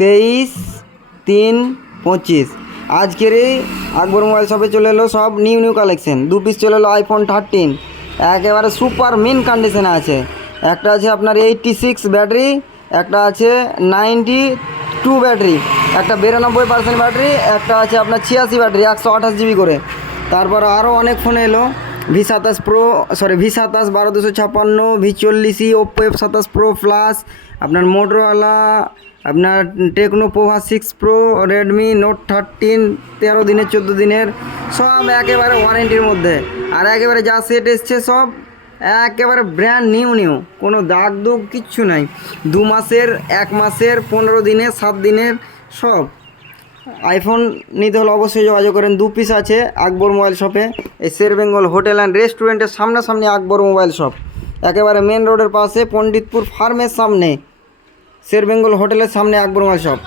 23/3/25। আজকের এই আকবর মোবাইল শপে চলে এলো সব নিউ কালেকশন। 2 পিস চলে এলো iPhone 13, একেবারে সুপার মিন কন্ডিশনে আছে। একটা আছে আপনার 86 ব্যাটারি, একটা আছে 92 ব্যাটারি, একটা 92% ব্যাটারি, একটা আছে আপনার 86 ব্যাটারি 128 জিবি করে। তারপর আরও অনেক ফোন এলো, V27 pro, V27 12256, V40, Oppo F27 pro plus, আপনার মোটরোলা, আপনার techno Pova 6 pro, Redmi note 13 13 দিনের 14 দিনের, সব একেবারে ওয়ারেন্টির মধ্যে। আর একেবারে যা সেট এসছে সব একেবারে ব্র্যান্ড নিউ, কোনো দাগ দুগ কিচ্ছু নাই। 2 মাসের, 1 মাসের, 15 দিনের, 7 দিনের সব। আইফোন নিতে হলে অবশ্যই যোগাযোগ করেন। 2 পিস আছে আকবর মোবাইল শপে, এই শের বেঙ্গল হোটেল অ্যান্ড রেস্টুরেন্টের সামনাসামনি আকবর মোবাইল শপ, একেবারে মেন রোডের পাশে পণ্ডিতপুর ফার্মের সামনে, শের বেঙ্গল হোটেলের সামনে আকবর মোবাইল শপ।